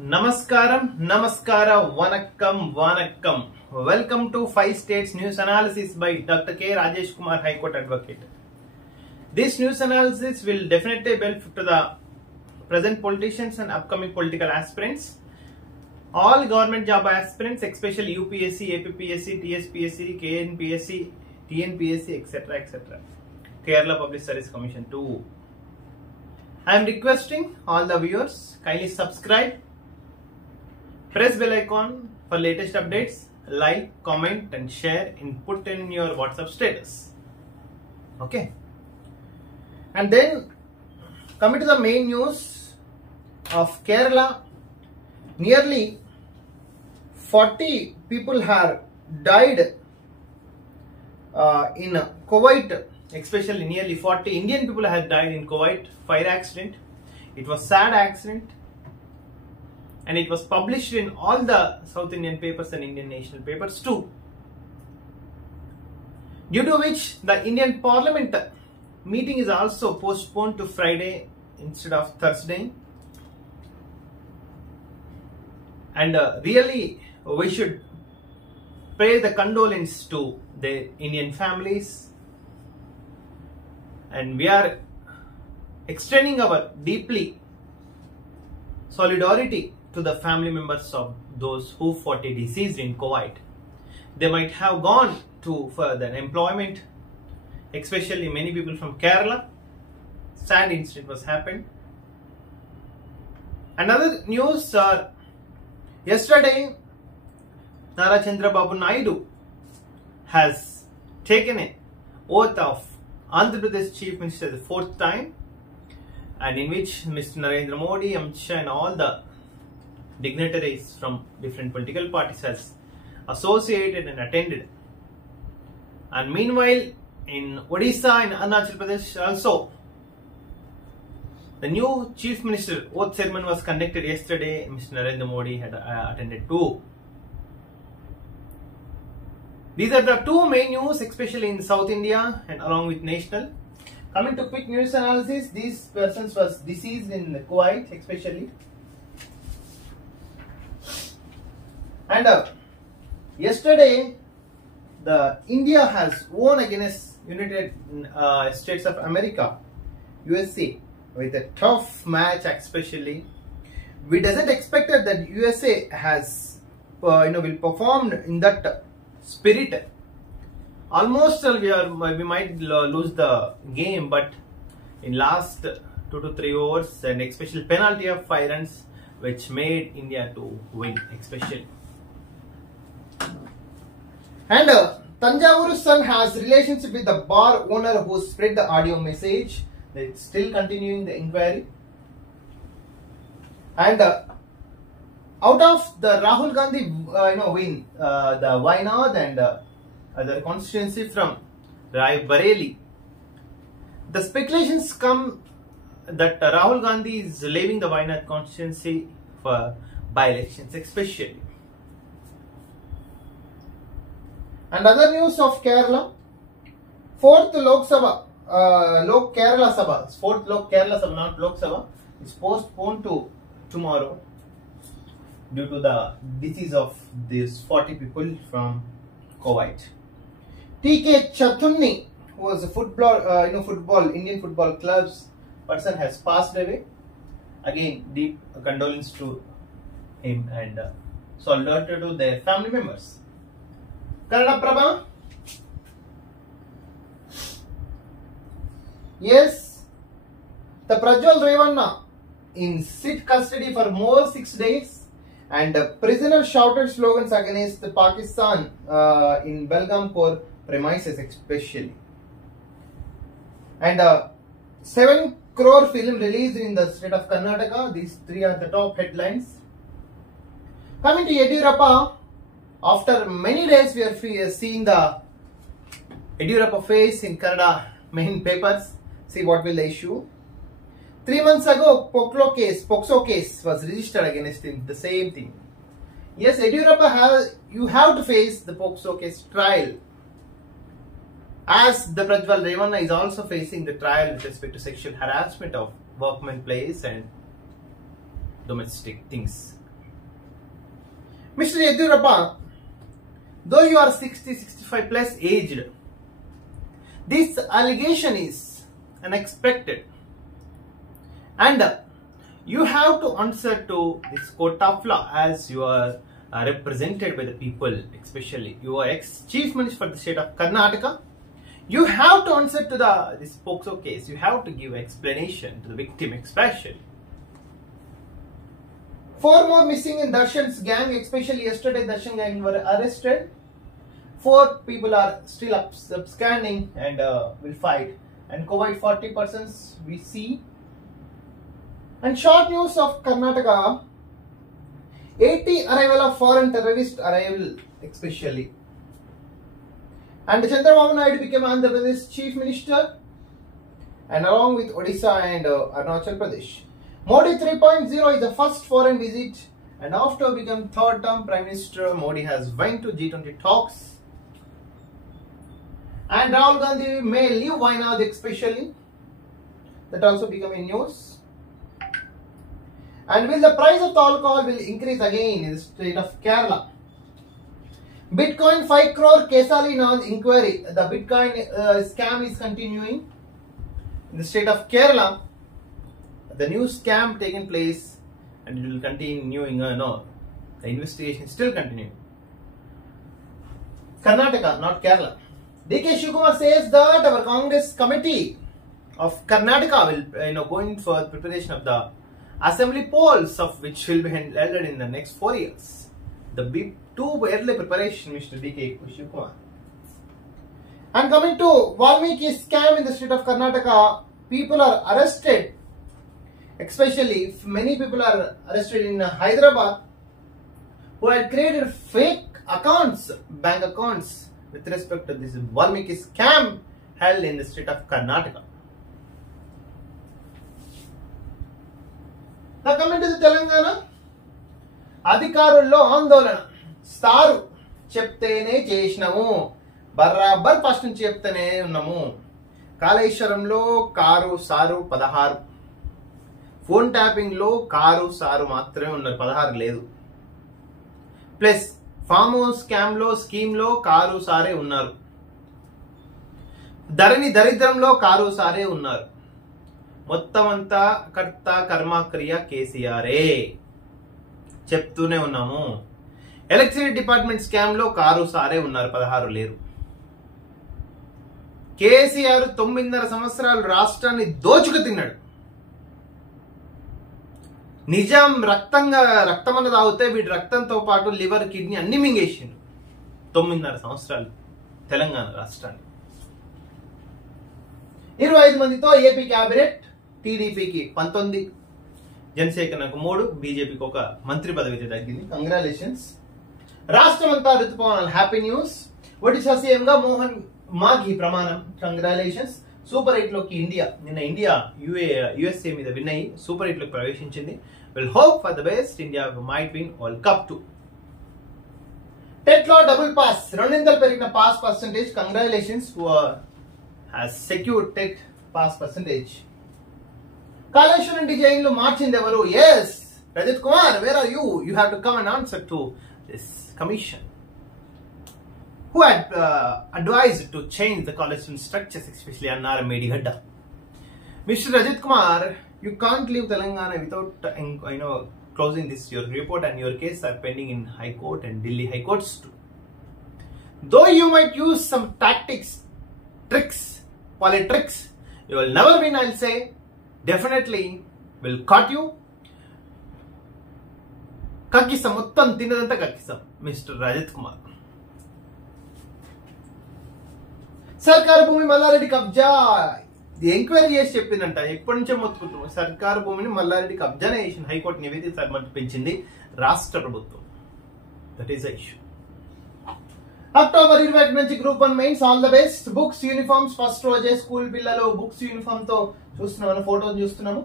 Namaskaram, Namaskara, Vanakkam, Vanakkam. Welcome to 5 States News Analysis by Dr. K. Rajesh Kumar, High Court Advocate. This news analysis will definitely help to the present politicians and upcoming political aspirants. All government job aspirants, especially UPSC, APPSC, TSPSC, KNPSC, TNPSC, etc. etc. Kerala Public Service Commission too. I am requesting all the viewers kindly subscribe, press bell icon for latest updates, like, comment and share, input in your WhatsApp status. Okay. And then coming to the main news of Kerala, nearly 40 people have died in Kuwait, especially nearly 40 Indian people have died in Kuwait fire accident. It was sad accident and it was published in all the South Indian papers and Indian national papers too. Due to which the Indian Parliament meeting is also postponed to Friday instead of Thursday. And really we should pay the condolence to the Indian families, and we are extending our deeply solidarity to the family members of those who fought a disease in Kuwait. They might have gone to further employment, especially many people from Kerala. Sad incident was happened. Another news yesterday Nara Chandrababu Naidu has taken an oath of Andhra Pradesh Chief Minister the 4th time, and in which Mr. Narendra Modi, Amit Shah and all the dignitaries from different political parties has associated and attended. And meanwhile in Odisha and Arunachal Pradesh also the new Chief Minister oath ceremony was conducted yesterday. Mr. Narendra Modi had attended too. These are the two main news, especially in South India and along with national. Coming to quick news analysis, these persons was deceased in Kuwait especially. And yesterday the India has won against United States of America, USA, with a tough match especially. We doesn't expect that USA has will perform in that spirit. Almost we might lose the game, but in last 2 to 3 overs and especially penalty of 5 runs which made India to win especially. And Tanjavur Sun has relationship with the bar owner who spread the audio message. It's still continuing the inquiry. And out of the Rahul Gandhi win the Wayanad and other constituency from Rai Bareli, the speculations come that Rahul Gandhi is leaving the Wayanad constituency for by-elections especially. And other news of Kerala, 4th Lok Sabha, Kerala Sabha, 4th Kerala Sabha, not Lok Sabha, is postponed to tomorrow due to the disease of these 40 people from Kuwait. TK Chathunni, who was a Indian football club's person, has passed away. Again, deep condolence to him and solidarity to their family members. Kannada Prabha. Yes, the Prajwal Revanna in sit custody for more 6 days, and prisoner shouted slogans against Pakistan in Belgaum Corps premises especially. And 7 crore film released in the state of Karnataka. These 3 are the top headlines. Coming to Yediyurappa, after many days we are seeing the Yediyurappa face in Kannada main papers. See what will they issue. 3 months ago, POCSO case was registered against him. The same thing. Yes, Yediyurappa you have to face the POCSO case trial, as the Prajwal Revanna is also facing the trial with respect to sexual harassment of workmen place and domestic things Mr. Yediyurappa, though you are 60-65 plus aged, this allegation is unexpected and you have to answer to this court of law as you are represented by the people, especially you are ex-chief minister for the state of Karnataka. You have to answer to this POCSO case. You have to give explanation to the victim, especially. 4 more missing in Darshan's gang, especially yesterday Darshan gang were arrested. 4 people are still absconding and will fight. And COVID 40 persons we see. And short news of Karnataka, 80 arrival of foreign terrorist arrival especially. And Chandrababu Naidu became Andhra Pradesh chief minister and along with Odisha and Arunachal Pradesh. Modi 3.0 is the first foreign visit and after becoming 3rd term Prime Minister, Modi has went to G20 talks. And Rahul Gandhi may leave Wayanad especially. That also becoming news. And will the price of the alcohol will increase again in the state of Kerala? Bitcoin 5 crore Kesali Nand inquiry. The Bitcoin scam is continuing in the state of Kerala. The new scam taking place and it will continue. No, the investigation is still continuing. Karnataka, not Kerala. DK Shivakumar says that our Congress committee of Karnataka will going for preparation of the assembly polls of which will be held in the next 4 years. The big 2 early preparation, Mr. DK Shivakumar. And coming to Valmiki scam in the state of Karnataka, people are arrested. Especially many people are arrested in Hyderabad who had created fake accounts, bank accounts with respect to this Valmiki scam held in the state of Karnataka. Now coming to the Telangana, అధికారుల్లో ఆందోళన sir చెప్తేనే చేసినాము బరాబర్ first నుంచి చెప్తేనే ఉన్నాము. కాళేశ్వరంలో car sir 16, phone tapping లో కారు సారు మాత్రమే ఉన్నారు, 16 లేదు. ప్లస్ ఫామ్ హౌస్ స్కీమ్ లో కారు సారే ఉన్నారు. ధరణి దరిద్రంలో కారు సారే ఉన్నారు. మొత్తం అంతా కర్త కర్మ క్రియ కేసీఆరే చెప్తూనే ఉన్నాము. ఎలక్ట్రిసిటీ డిపార్ట్మెంట్ స్కామ్ లో కారు సారే ఉన్నారు, 16 లేరు. కేసీఆర్ 9.5 సంవత్సరాలు రాష్ట్రాన్ని దోచుకు తిన్నాడు. నిజాం రక్తమన్న తాగితే వీడి రక్తంతో పాటు లివర్, కిడ్నీ అన్ని మింగేసిండు. 9.5 సంవత్సరాలు తెలంగాణ రాష్ట్రాన్ని. 25 మందితో ఏపీ క్యాబినెట్, టీడీపీకి 19, జనసేనకు 3, బీజేపీకి 1 మంత్రి పదవి అయితే తగ్గింది. కంగ్రాచులేషన్స్. రాష్ట్రం అంతా ఋతుపవనాలు, హ్యాపీ న్యూస్. ఒడిశా సీఎంగా మోహన్ మాఘీ ప్రమాణం, కంగ్రాచులేషన్స్. సూపర్ 8 లోకి నిన్న ఇండియా యుఎస్ఏ మీద విన్ అయ్యి సూపర్ 8 లోకి ప్రవేశించింది. Will hope for the best. India might win world cup 2. TET లో డబుల్ పాస్, 200 పెరిగిన pass percentage. Congratulations who has secured TET pass percentage. Kaleshwaram design లో మార్చింది ఎవరు? Yes, Rajat Kumar, where are you? You have to come and answer to this commission. Who had advised to change the Kaleshwaram structures, especially Annara Medigadda? Mr. Rajat Kumar, you can't leave Telangana without closing this. Your report and your case are pending in High Court and Delhi High Courts too. Though you might use some tactics, tricks, politics, you will never win. I'll say, definitely will cut you. Kakisam, mottam tinadanta kakisam, Mr. Rajat Kumar. సర్కారు భూమి మల్లారెడ్డి కబ్జా enquiry చేసి చెప్పిందంట. ఎప్పటి నుంచో మొత్తుకుంటున్నాం. సర్కారు భూమిని మల్లారెడ్డి కబ్జానే చేసింది. హైకోర్టు నివేదిక సమర్పించింది రాష్ట్ర ప్రభుత్వం. That is the issue. October 21 నుంచి group 1 mains. All the best. Books, uniforms first రోజే స్కూల్ పిల్లలు బుక్స్ యూనిఫామ్ తో చూస్తున్నాము, ఫోటోలు చూస్తున్నాము.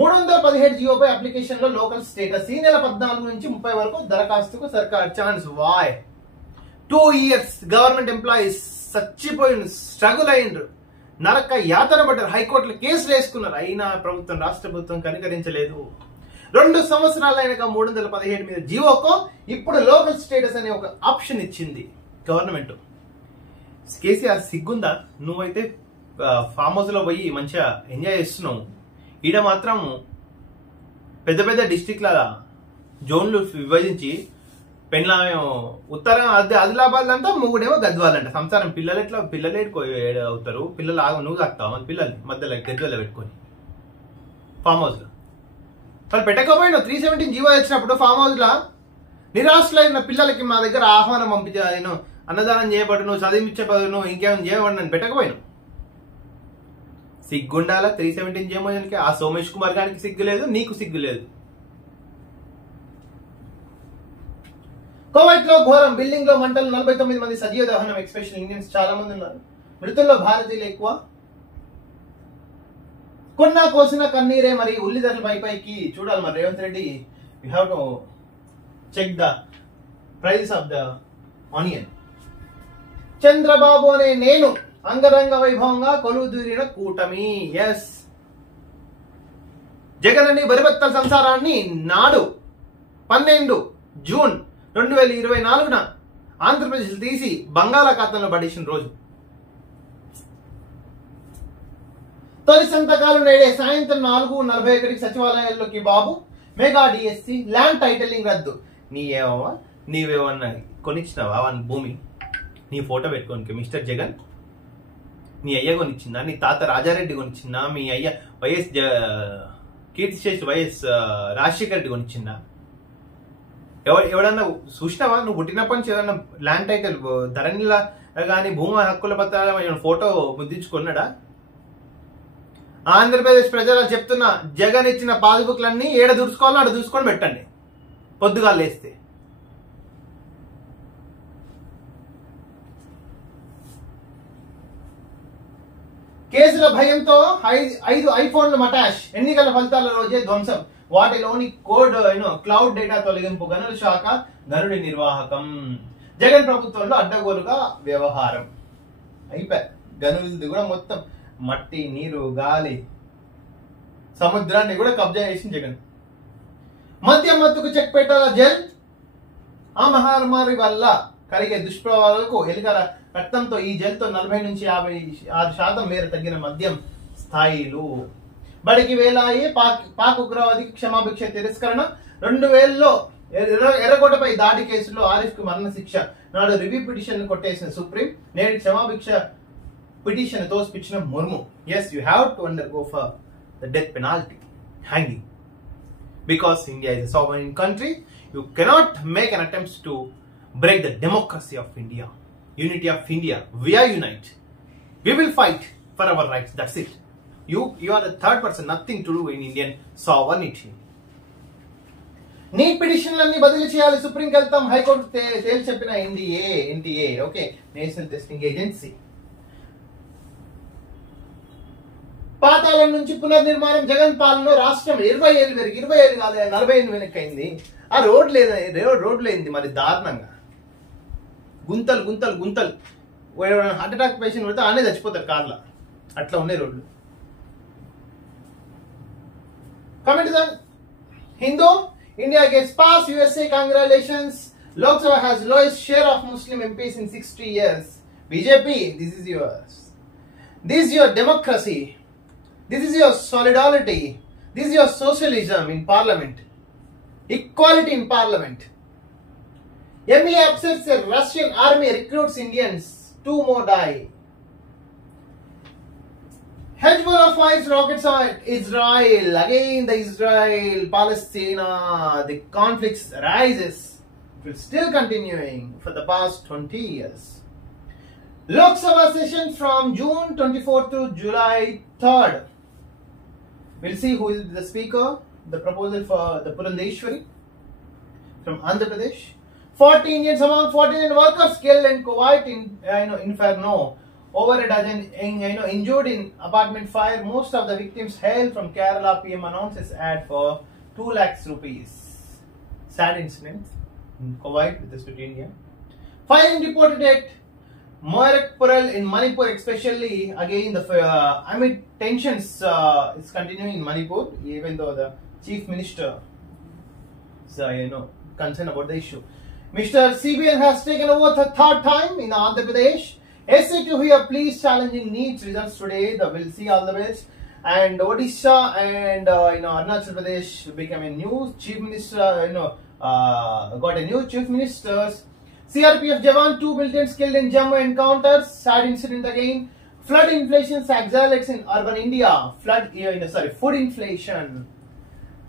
317 జియోపై అప్లికేషన్ లో లోకల్ స్టేటస్. ఈ నెల 14 నుంచి 30 వరకు దరఖాస్తుకు సర్కార్ ఛాన్స్. వాయ్ 2 years గవర్నమెంట్ ఎంప్లాయీస్ చచ్చిపోయిండు, స్ట్రగుల్ అయ్యిండ్రు, నరక యాతన పడ్డారు, హైకోర్టులో కేసులు వేసుకున్నారు. అయినా ప్రభుత్వం, రాష్ట్ర ప్రభుత్వం కనికరించలేదు. 2 సంవత్సరాలైనక 317 మీద జీవోకో ఇప్పుడు లోకల్ స్టేటస్ అనే ఒక ఆప్షన్ ఇచ్చింది గవర్నమెంట్. కేసీఆర్ సిగ్గుందా? నువ్వైతే ఫామ్ హౌస్ లో పోయి మంచిగా ఎంజాయ్ చేస్తున్నావు, ఈడ మాత్రం పెద్ద పెద్ద డిస్ట్రిక్ట్ల జోన్లు విభజించి పెళ్ళ ఉత్తరం ఆదిలాబాద్ అంతా మూగుడేమో గద్వాలంట. సంసారం పిల్లలు ఎట్లా పిల్లలు అవుతారు, పిల్లలు నువ్వు తాగుతావు మన పిల్లల్ని మధ్యలో గద్వాల పెట్టుకొని ఫామ్ హౌస్ లో. వాళ్ళు పెట్టకపోయినా 317 జీవో వచ్చినప్పుడు ఫామ్ హౌస్ లో నిరాశలైన పిల్లలకి మా దగ్గర ఆహ్వానం పంపించే నేను అన్నదానం చేయబడు, నువ్వు చదివించే బదులు నువ్వు ఇంకేమైనా చేయబడి నన్ను పెట్టకపోయినా. సిగ్గుండాల 317 జీవోకి. ఆ సోమేష్ కుమార్ గారికి సిగ్గు లేదు, నీకు సిగ్గు లేదు. కువైట్ లో ఘోరం, బిల్డింగ్ లో మంటలు, 49 మంది సజీవ దహనం. ఎక్స్పెషల్ ఇండియన్స్ చాలా మంది ఉన్నారు, మృతుల్లో భారతీయులు ఎక్కువ. కొన్నా కోసిన కన్నీరే. మరి ఉల్లి ధరలు పైకి చూడాలి. మరి Revanth Reddy you have to check the price of the onion. Chandrababu అనే నేను అంగరంగ వైభవంగా కొలువుదూరిన కూటమి. ఎస్, జగన్ అని బరిబత్తల సంసారాన్ని నాడు 12 జూన్ 2024 ఆంధ్రప్రదేశ్ తీసి బంగాళాఖాతంలో పడేసిన రోజు. తొలి సంతకాలు నేడే సాయంత్రం 4:41 సచివాలయాల్లోకి బాబు. మెగా డిఎస్సి, ల్యాండ్ టైటిలింగ్ రద్దు. నీవేమన్నా కొనిచ్చినావా అవన్నీ భూమి? నీ ఫోటో పెట్టుకోనికి మిస్టర్ జగన్ నీ అయ్య కొనిచ్చిందా? నీ తాత రాజారెడ్డి కొనిచ్చిందా? మీ అయ్య కీర్తిశేష్ వైఎస్ రాజశేఖర రెడ్డి కొనిచ్చిందా? ఎవడన్నా చూసినావా? నువ్వు పుట్టినప్పటి నుంచి ఏదన్నా ల్యాండ్ టైటిల్ ధరణిలా కానీ భూమి హక్కుల పత్రాల ఫోటో ముద్రించుకున్నాడా? ఆంధ్రప్రదేశ్ ప్రజలు చెప్తున్నా, జగన్ ఇచ్చిన పాస్బుక్లన్నీ ఏడ దూసుకోవాలో ఆడ దూసుకొని పెట్టండి పొద్దుగా లేస్తే. కేసుల భయంతో 5 ఐఫోన్లు మటాష్. ఎన్నికల ఫలితాల రోజే ధ్వంసం. వాటిలోని కోడ్ క్లౌడ్ డేటా తొలగింపు. గనుల శాఖ గనుడి నిర్వాహకం. జగన్ ప్రభుత్వంలో అడ్డగోలుగా వ్యవహారం. అయిపోయి గనులది కూడా మొత్తం మట్టి, నీరు, గాలి, సముద్రాన్ని కూడా కబ్జా చేసిన జగన్. మద్యం మత్తుకు చెక్ పెట్టాల జైల్. ఆ మహమ్మారి వల్ల కలిగే దుష్ప్రభావాలకు ఎలుకల రక్తంతో ఈ జైలుతో 40 నుంచి 56% మేర తగ్గిన మద్యం స్థాయిలు. బడికి వేలాయి పాక్ ఉగ్రవాదికి క్షమాభిక్ష తిరస్కరణ. 2000లో ఎర్రగొండపై దాడి కేసులో ఆరిఫ్ కు మరణ శిక్ష. నాడు రివ్యూ పిటిషన్ కొట్టేసిన సుప్రీం. నేడు క్షమాభిక్ష పిటిషన్ తోసిపిచ్చిన Murmu. Yes, you have to undergo for the death penalty, hanging. Because India is a sovereign country, you cannot make an attempt to break the democracy of India, unity of India. We are unite. We will fight for our rights. That's it. You are the third person, nothing to do in Indian sovereignty. NEET పిటిషన్లన్నీ బదిలీ చేయాలి, సుప్రీంకి వెళ్తాం. High court తేల్చి చెప్పిన NTA okay, national testing agency. పాతాళం నుంచి పునర్నిర్మాణం. జగన్ పాలన రాష్ట్రం 20 ఏళ్ళు పెరిగి 20 ఏళ్ళు కాదు 40 ఏళ్ళు వెనక్కైంది. ఆ రోడ్లు అయింది మరి దారుణంగా. గుంతలు గుంతలు గుంతలు. హార్ట్ అటాక్ పేషెంట్ పడితే ఆనే చచ్చిపోతారు కార్ల, అట్లా ఉన్నాయి రోడ్లు. Coming to the Hindu, India gets pass. USA, congratulations. Lok Sabha has lowest share of Muslim MPs in 60 years. BJP, this is yours. This is your democracy. This is your solidarity. This is your socialism in parliament. Equality in parliament. MEA upsets a Russian army, recruits Indians. 2 more die. Hezbollah fires rockets on Israel. Again the Israel-Palestina, the conflicts rises. It will still continuing for the past 20 years. Lok Sabha session from June 24th to July 3rd. We'll see who is the speaker. The proposal for the Purandeshwari from Andhra Pradesh. 14 Indians among 49 workers killed in Kuwait inferno. Over a dozen injured in apartment fire. Most of the victims hail from Kerala. PM announces ad for 2 lakhs rupees. Sad incident in Kuwait with respect to India. Firing reported at Moirakpural in Manipur, especially again the amid tensions is continuing in Manipur, even though the chief minister concern about the issue. Mr. CBN has taken over the third time in Andhra Pradesh. Essay to hear please challenging NEET results today. We'll see all the best. And Odisha and Arunachal Pradesh became a new chief minister. Got a new chief ministers. CRPF Jawan 2 militants killed in Jammu encounters. Sad incident again. Flood inflation accelerates in urban India. Food inflation.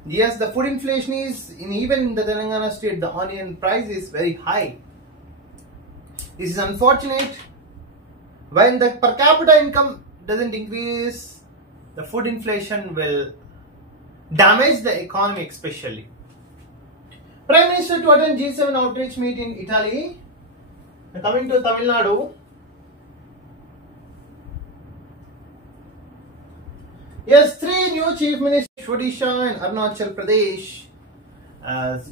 Yes, the food inflation is even in the Telangana state. The onion price is very high. This is unfortunate. When the per capita income doesn't increase, the food inflation will damage the economy especially. Prime Minister to attend G7 outreach meet in Italy. Coming to Tamil Nadu. Yes, 3 new chief ministers, Odisha and Arunachal Pradesh,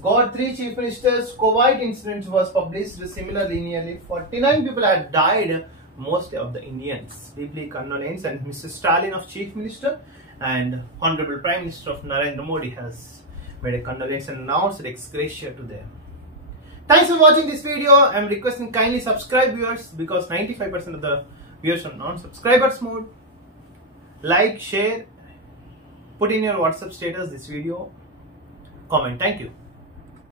got 3 chief ministers. COVID incidents was published. Similarly, nearly 49 people had died, mostly of the Indians. Deeply condolence, and Mr. Stalin of chief minister and Honorable Prime Minister of Narendra Modi has made a condolence and announced ex gratia to them. Thanks for watching this video. I am requesting kindly subscribe viewers because 95% of the viewers are non-subscribers mode. Like, share, put in your WhatsApp status this video, comment. Thank you.